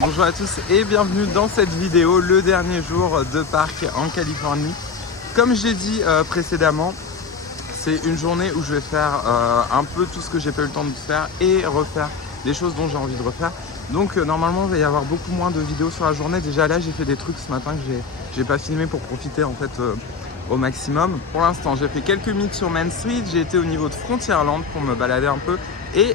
Bonjour à tous et bienvenue dans cette vidéo, le dernier jour de parc en Californie. Comme j'ai dit précédemment, c'est une journée où je vais faire un peu tout ce que j'ai pas eu le temps de faire et refaire des choses dont j'ai envie de refaire. Donc normalement il va y avoir beaucoup moins de vidéos sur la journée. Déjà là j'ai fait des trucs ce matin que j'ai pas filmé pour profiter en fait au maximum. Pour l'instant j'ai fait quelques meets sur Main Street, j'ai été au niveau de Frontierland pour me balader un peu. Et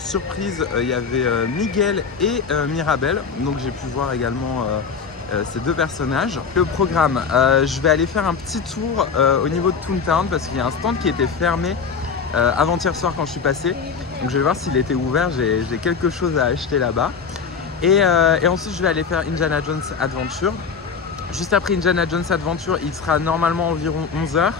surprise, il y avait Miguel et Mirabel, donc j'ai pu voir également ces deux personnages. Le programme, je vais aller faire un petit tour au niveau de Toontown parce qu'il y a un stand qui était fermé avant-hier soir quand je suis passé. Donc je vais voir s'il était ouvert, j'ai quelque chose à acheter là-bas. Et ensuite je vais aller faire Indiana Jones Adventure. Juste après Indiana Jones Adventure, il sera normalement environ 11 h.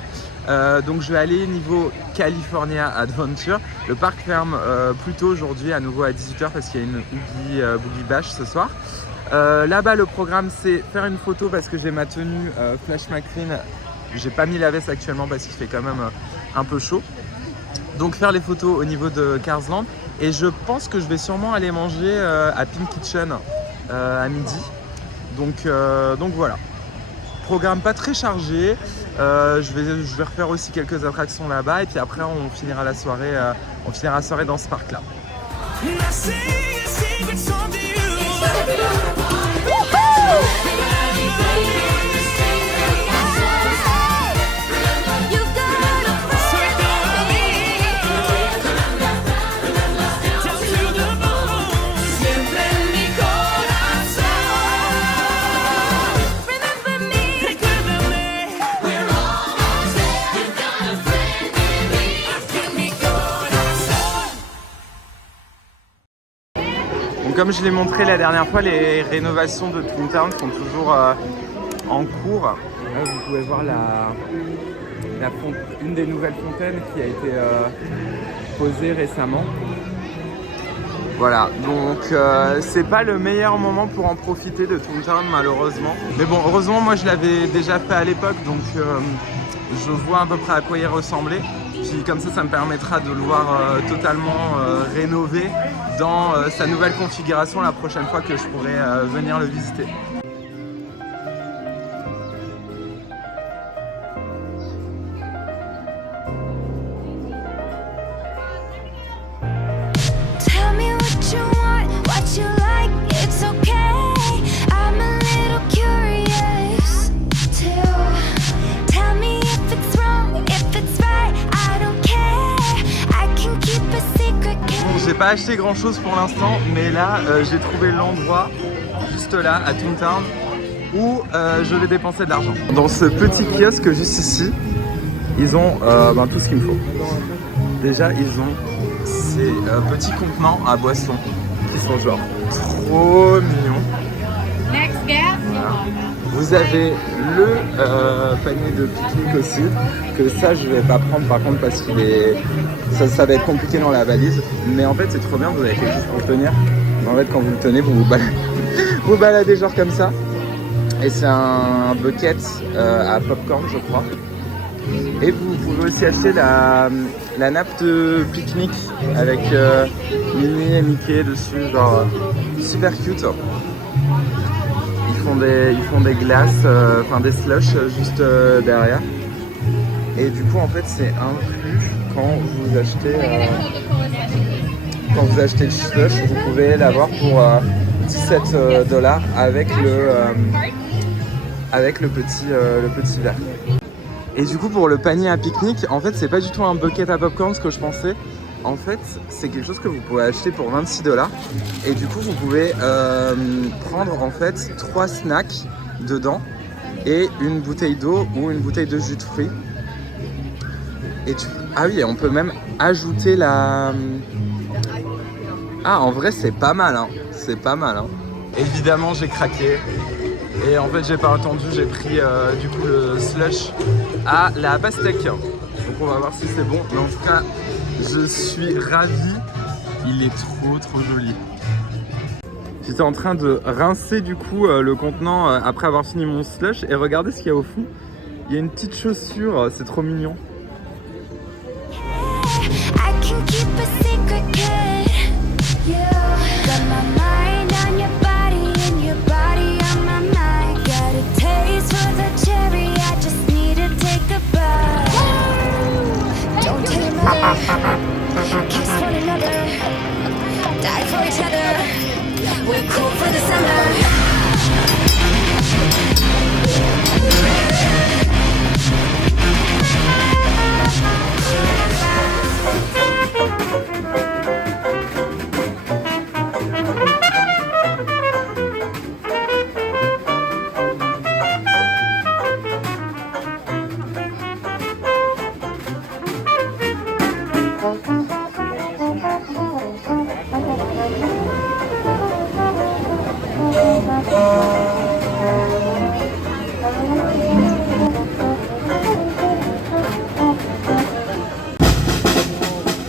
Donc je vais aller niveau California Adventure. Le parc ferme plus tôt aujourd'hui, à nouveau à 18 h parce qu'il y a une Boogie Bash ce soir. Là-bas le programme c'est faire une photo parce que j'ai ma tenue Flash McQueen. J'ai pas mis la veste actuellement parce qu'il fait quand même un peu chaud. Donc faire les photos au niveau de Cars Land. Et je pense que je vais sûrement aller manger à Pink Kitchen à midi. Donc voilà. Programme pas très chargé. Je vais refaire aussi quelques attractions là-bas et puis après on finira la soirée dans ce parc là. Donc, comme je l'ai montré la dernière fois, les rénovations de Toontown sont toujours en cours. Là, vous pouvez voir une des nouvelles fontaines qui a été posée récemment. Voilà, donc c'est pas le meilleur moment pour en profiter de Toontown malheureusement. Mais bon, heureusement moi je l'avais déjà fait à l'époque, donc je vois à peu près à quoi il ressemblait. Puis comme ça me permettra de le voir totalement rénové dans sa nouvelle configuration la prochaine fois que je pourrai venir le visiter. J'ai pas acheté grand chose pour l'instant, mais là j'ai trouvé l'endroit juste là à Toontown où je vais dépenser de l'argent. Dans ce petit kiosque juste ici, ils ont tout ce qu'il me faut. Déjà ils ont ces petits contenants à boissons qui sont genre trop mignons. Voilà. Vous avez le panier de pique-nique aussi, que ça je vais pas prendre par contre parce qu'il est... ça va être compliqué dans la valise, mais en fait c'est trop bien, vous avez quelque chose pour le tenir. En fait quand vous le tenez, vous baladez genre comme ça. Et c'est un bucket à popcorn je crois. Et vous pouvez aussi acheter la nappe de pique-nique avec Minnie et Mickey dessus, genre super cute. Ils font des glaces, des slushs juste derrière. Et du coup en fait c'est inclus quand vous achetez le slush, vous pouvez l'avoir pour 17 $ avec le petit verre. Et du coup pour le panier à pique-nique, en fait c'est pas du tout un bucket à popcorn ce que je pensais. En fait c'est quelque chose que vous pouvez acheter pour 26 $. Et du coup vous pouvez prendre en fait 3 snacks dedans et une bouteille d'eau ou une bouteille de jus de fruits. Ah oui, on peut même ajouter la... Ah, en vrai, c'est pas mal, hein. C'est pas mal, hein. Évidemment, j'ai craqué. Et en fait, j'ai pas attendu, j'ai pris du coup le slush à la pastèque. Donc on va voir si c'est bon. Mais en tout cas, je suis ravi. Il est trop joli. J'étais en train de rincer du coup le contenant après avoir fini mon slush. Et regardez ce qu'il y a au fond. Il y a une petite chaussure, c'est trop mignon. keep a secret, kid. You got my mind on your We're cool for the summer.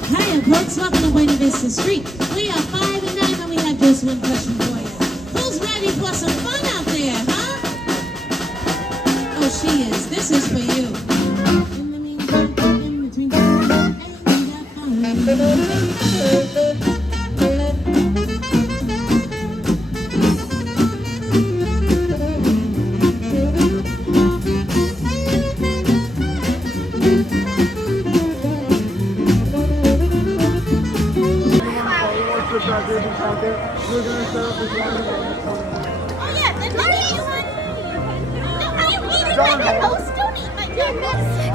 Hiya, folks. Welcome to Buena Vista Street. We are 5 and 9, and we have just one question for you. Who's ready for some fun out there, huh? Oh, she is. This is for you. In the meantime, in between time, ain't that fun?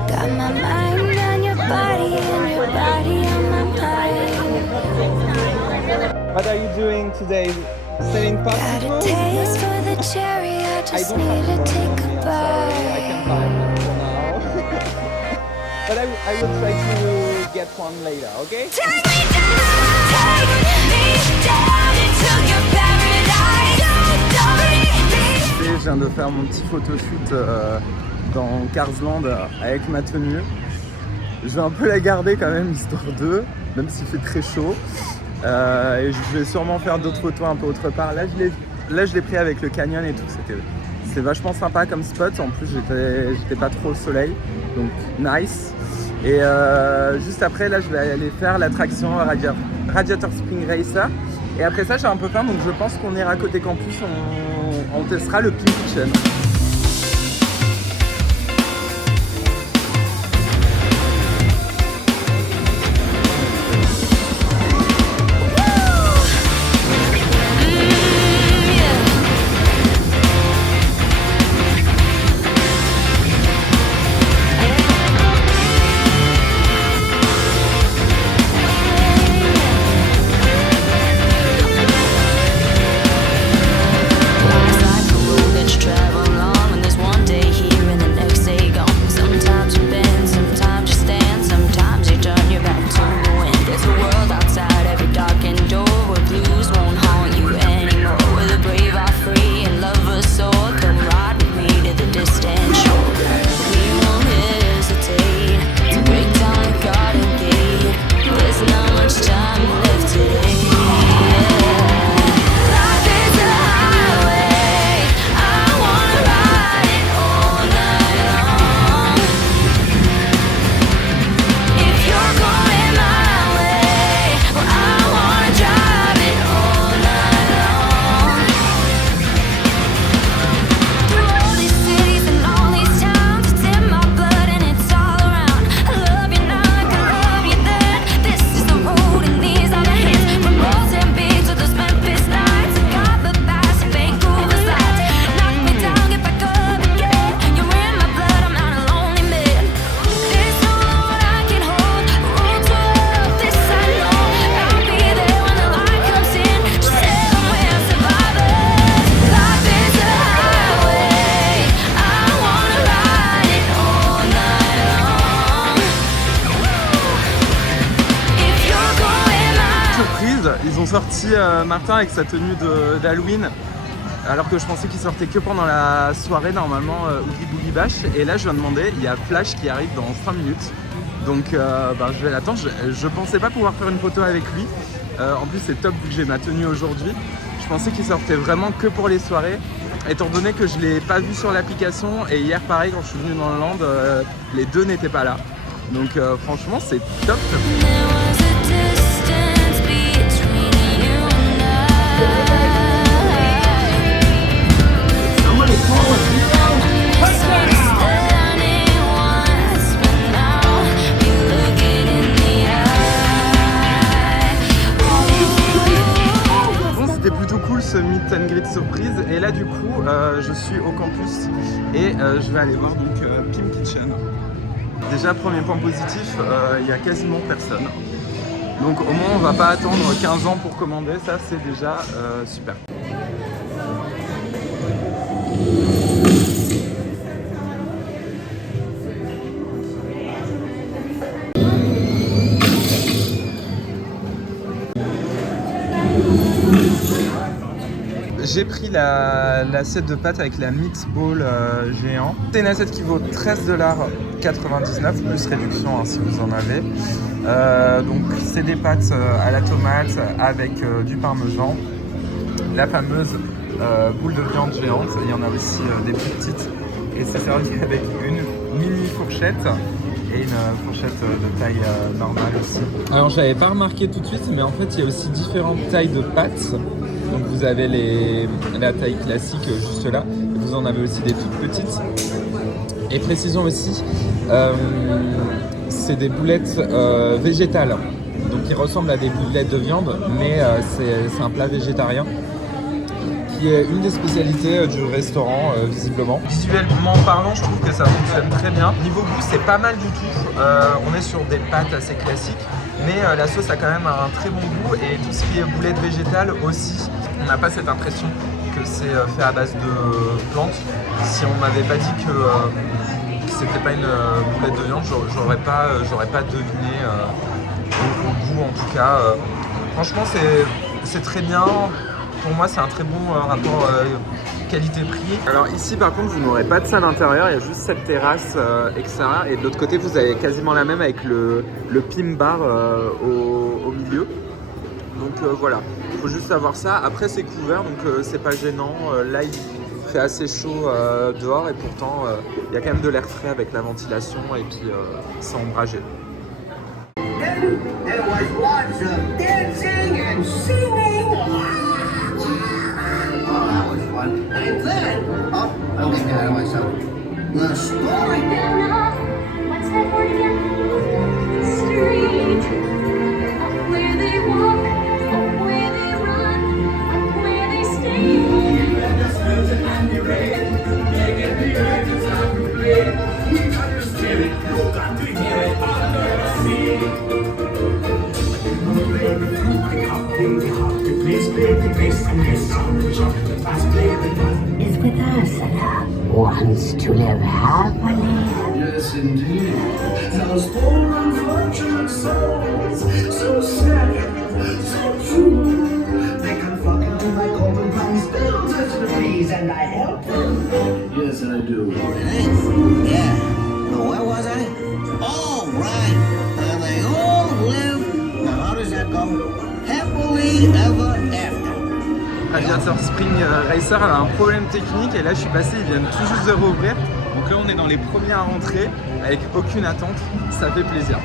Got my mind on your body and your body on my mind. What are you doing today? Selling Got a popsicles? taste for the cherry, I just need to take a I bite. can buy one for now. But I will try to get one later, okay? Take me down into your paradise. Je viens de faire mon petit photoshoot dans Carsland avec ma tenue. Je vais un peu la garder quand même, histoire d'eux, même s'il fait très chaud. Et je vais sûrement faire d'autres photos un peu autre part. Là, je l'ai pris avec le canyon et tout. C'était vachement sympa comme spot. En plus, j'étais pas trop au soleil, donc nice. Et juste après, là, je vais aller faire l'attraction Radiator Spring Racer. Et après ça, j'ai un peu faim, donc je pense qu'on ira côté campus. On testera le Pink Kitchen. Ils ont sorti Martin avec sa tenue d'Halloween, alors que je pensais qu'il sortait que pendant la soirée normalement Oogie Boogie Bash. Et là je viens de demander, il y a Flash qui arrive dans 5 minutes, donc je vais l'attendre. Je pensais pas pouvoir faire une photo avec lui, en plus c'est top vu que j'ai ma tenue aujourd'hui. Je pensais qu'il sortait vraiment que pour les soirées, étant donné que je l'ai pas vu sur l'application, et hier pareil quand je suis venu dans le land, les deux n'étaient pas là, donc franchement c'est top. cool ce meet and greet surprise. Et là du coup je suis au campus et je vais aller voir donc Pim Kitchen. Déjà premier point positif, il y a quasiment personne. Donc au moins on va pas attendre 15 ans pour commander, ça c'est déjà super. J'ai pris l'assiette de pâtes avec la meatball géant. C'est une assiette qui vaut $13,99 plus réduction hein, si vous en avez. Donc c'est des pâtes à la tomate avec du parmesan, la fameuse boule de viande géante. Il y en a aussi des plus petites et c'est servi avec une mini fourchette et une fourchette de taille normale aussi. Alors j'avais pas remarqué tout de suite mais en fait il y a aussi différentes tailles de pâtes. Donc vous avez la taille classique juste là, et vous en avez aussi des toutes petites. Et précisons aussi, c'est des boulettes végétales, donc qui ressemblent à des boulettes de viande, mais c'est un plat végétarien qui est une des spécialités du restaurant visiblement. Visuellement parlant, je trouve que ça fonctionne très bien. Niveau goût, c'est pas mal du tout. On est sur des pâtes assez classiques, mais la sauce a quand même un très bon goût et tout ce qui est boulettes végétales aussi. On n'a pas cette impression que c'est fait à base de plantes. Si on m'avait pas dit que c'était pas une boulette de viande, j'aurais pas deviné au goût en tout cas. Franchement, c'est très bien. Pour moi, c'est un très bon rapport qualité-prix. Alors ici, par contre, vous n'aurez pas de salle intérieure. Il y a juste cette terrasse extérieure. Et de l'autre côté, vous avez quasiment la même avec le Pim Bar au milieu. Donc voilà, il faut juste savoir ça. Après, c'est couvert, donc c'est pas gênant. Là, il fait assez chaud dehors et pourtant, il y a quand même de l'air frais avec la ventilation et puis c'est ombragé. There was lots of dancing and singing. Oh, that was fun. And then, oh, I'll get that out of myself. The story. What's that word again? Street. Up where they walk, up where they run, up where they stay. And the snooze and the rain, making the urges of the play. We got your spirit, you got to hear it under the sea. Is with Ursula, wants to live happily. Yes, indeed. Those poor unfortunate souls, so sad, so true. They can fuck into my golden plans, still touch the trees, and I help them. Yes, I do. Yeah. Where was I? Oh, right. And they all live. Now, how does that go? Happily ever after. Aviator Spring Racer avait un problème technique et là je suis passé, ils viennent tout juste de rouvrir. Donc là on est dans les premiers à rentrer avec aucune attente, ça fait plaisir.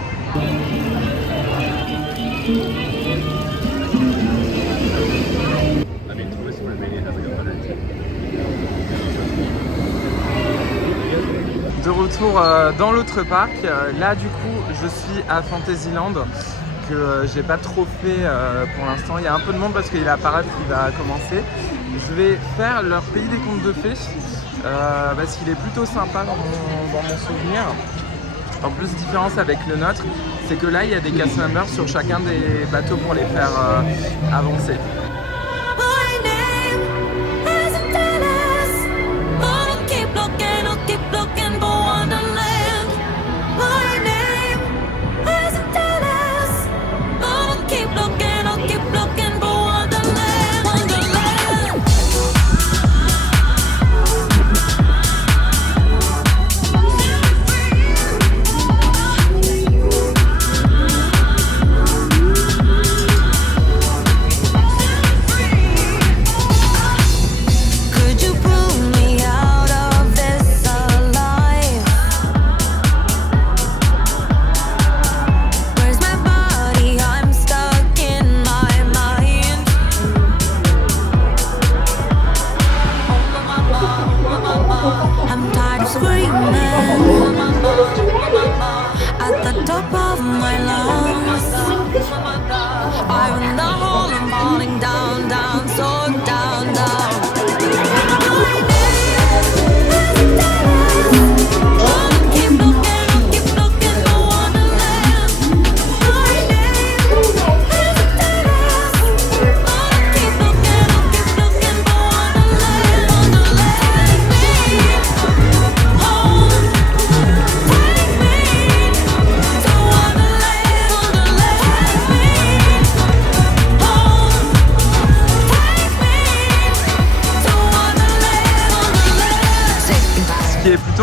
De retour dans l'autre parc, là du coup je suis à Fantasyland que j'ai pas trop fait pour l'instant. Il y a un peu de monde parce qu'il y a la parade qui va commencer. Je vais faire leur pays des contes de fées parce qu'il est plutôt sympa dans mon souvenir. En plus, différence avec le nôtre, c'est que là il y a des cast members sur chacun des bateaux pour les faire avancer.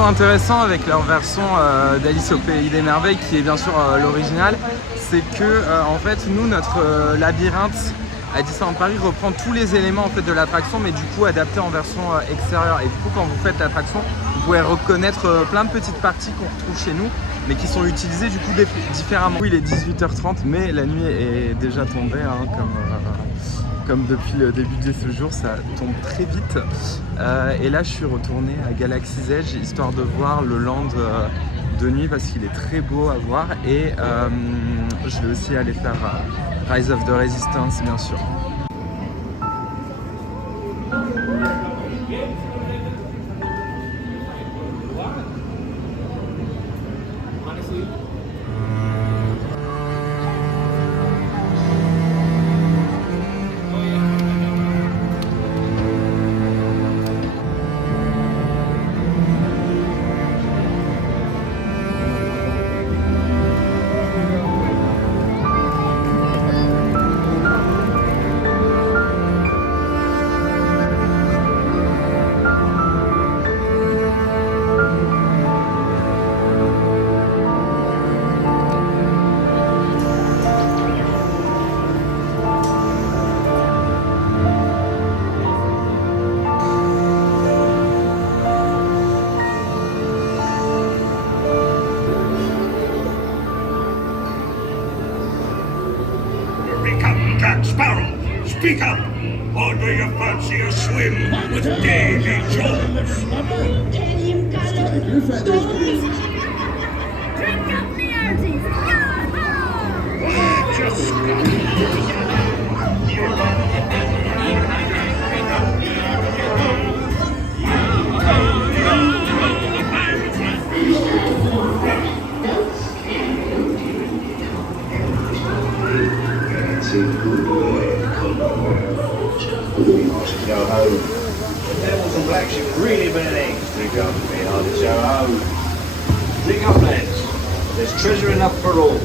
toujours intéressant avec leur version d'Alice au Pays des Merveilles, qui est bien sûr l'original, c'est que en fait nous notre labyrinthe à Disneyland Paris reprend tous les éléments en fait de l'attraction, mais du coup adapté en version extérieure. Et du coup quand vous faites l'attraction, vous pouvez reconnaître plein de petites parties qu'on retrouve chez nous, mais qui sont utilisées du coup différemment. Oui, il est 18h30, mais la nuit est déjà tombée, hein, comme depuis le début de ce jour, ça tombe très vite. Et là, je suis retourné à Galaxy's Edge, histoire de voir le land de nuit, parce qu'il est très beau à voir. Et je vais aussi aller faire Rise of the Resistance, bien sûr. Jack Sparrow, speak up! Or do you fancy a swim with Davy Jones? Drink up the arties! Go home. The devils and black ship really been an eggs. Drink up, me hearty go home. Drink up, lads. There's treasure enough for all.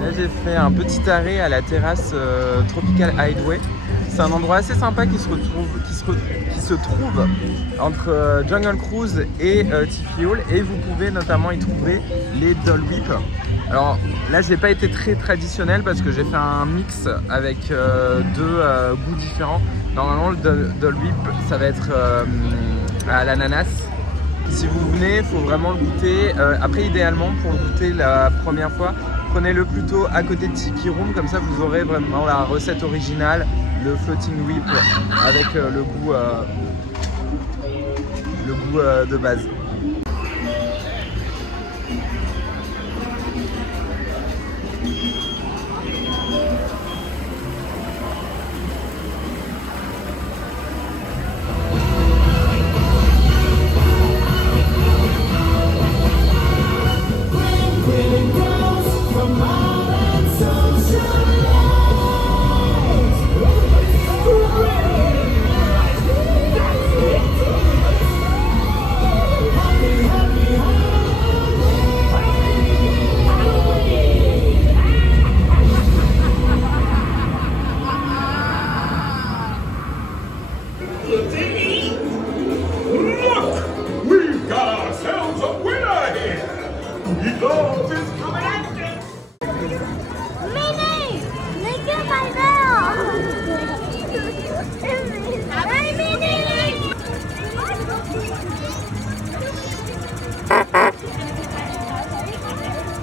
Là, j'ai fait un petit arrêt à la terrasse Tropical Hideaway. C'est un endroit assez sympa qui se trouve entre Jungle Cruise et Tiki Hall, et vous pouvez notamment y trouver les Dole Whip. Alors là, j'ai pas été très traditionnel parce que j'ai fait un mix avec deux goûts différents. Normalement, le Dole Whip, ça va être à l'ananas. Si vous venez, il faut vraiment le goûter. Après, idéalement, pour le goûter la première fois, prenez-le plutôt à côté de Tiki Room, comme ça vous aurez vraiment la recette originale, le floating whip avec le goût de base.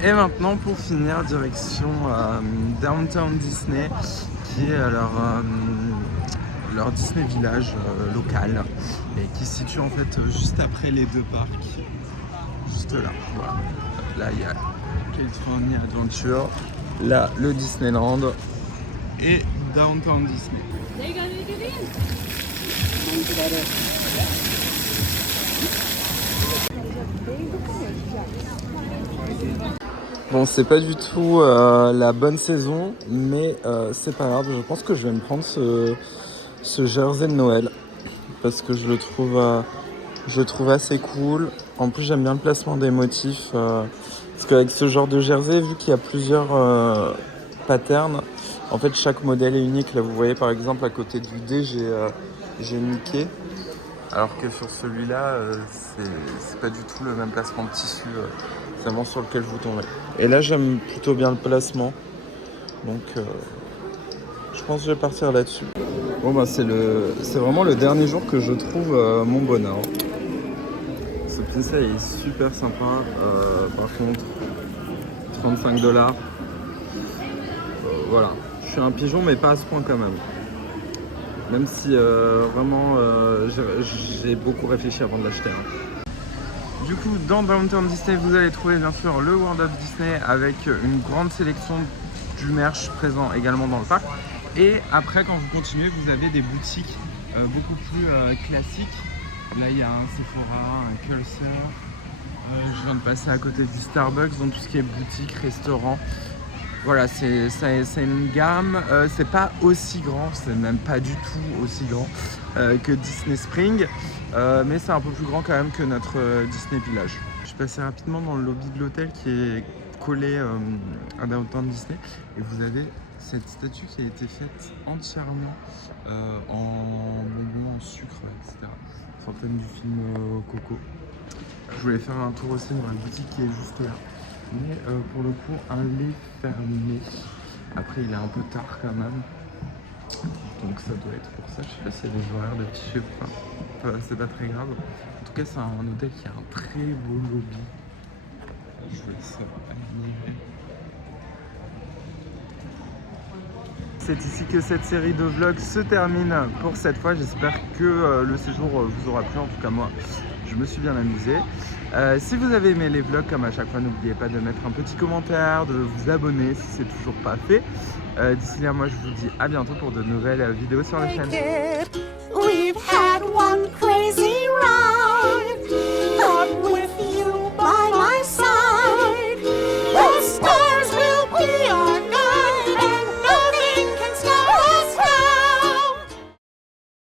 Et maintenant, pour finir, direction Downtown Disney, qui est leur Disney Village local, et qui se situe en fait juste après les deux parcs, juste là. Voilà. Là, il y a California Adventure, là, le Disneyland et Downtown Disney. Bon, c'est pas du tout la bonne saison, mais c'est pas grave. Je pense que je vais me prendre ce jersey de Noël parce que je le trouve assez cool. En plus j'aime bien le placement des motifs parce qu'avec ce genre de jersey, vu qu'il y a plusieurs patterns, en fait chaque modèle est unique. Là vous voyez par exemple à côté du D j'ai Mickey, alors que sur celui-là c'est pas du tout le même placement de tissu, c'est vraiment sur lequel vous tomberez. Et là j'aime plutôt bien le placement, donc je pense que je vais partir là-dessus. Bon bah c'est vraiment le dernier jour que je trouve mon bonheur. Ce pincet est super sympa, par contre 35$. Voilà, je suis un pigeon mais pas à ce point quand même. Même si vraiment j'ai beaucoup réfléchi avant de l'acheter. Hein. Du coup dans Downtown Disney vous allez trouver bien sûr le World of Disney avec une grande sélection du merch présent également dans le parc. Et après quand vous continuez vous avez des boutiques beaucoup plus classiques. Là il y a un Sephora, un Culser, je viens de passer à côté du Starbucks, donc tout ce qui est boutique, restaurant. Voilà, c'est une gamme, c'est pas aussi grand, c'est même pas du tout aussi grand que Disney Spring, mais c'est un peu plus grand quand même que notre Disney Village. Je suis passé rapidement dans le lobby de l'hôtel qui est collé à Downtown Disney et vous avez cette statue qui a été faite entièrement en bonbons, en sucre, etc. Fontaine du film Coco. Je voulais faire un tour aussi dans la boutique qui est juste là. Mais pour le coup, un lait fermé. Après, il est un peu tard quand même. Donc ça doit être pour ça. Je sais pas s'il y a des horaires de petit chef ou pas. C'est pas très grave. En tout cas, c'est un hôtel qui a un très beau lobby. Je vais laisser aligner. C'est ici que cette série de vlogs se termine pour cette fois. J'espère que le séjour vous aura plu. En tout cas, moi, je me suis bien amusé. Si vous avez aimé les vlogs, comme à chaque fois, n'oubliez pas de mettre un petit commentaire, de vous abonner si c'est toujours pas fait. D'ici là, moi, je vous dis à bientôt pour de nouvelles vidéos sur la chaîne. We've had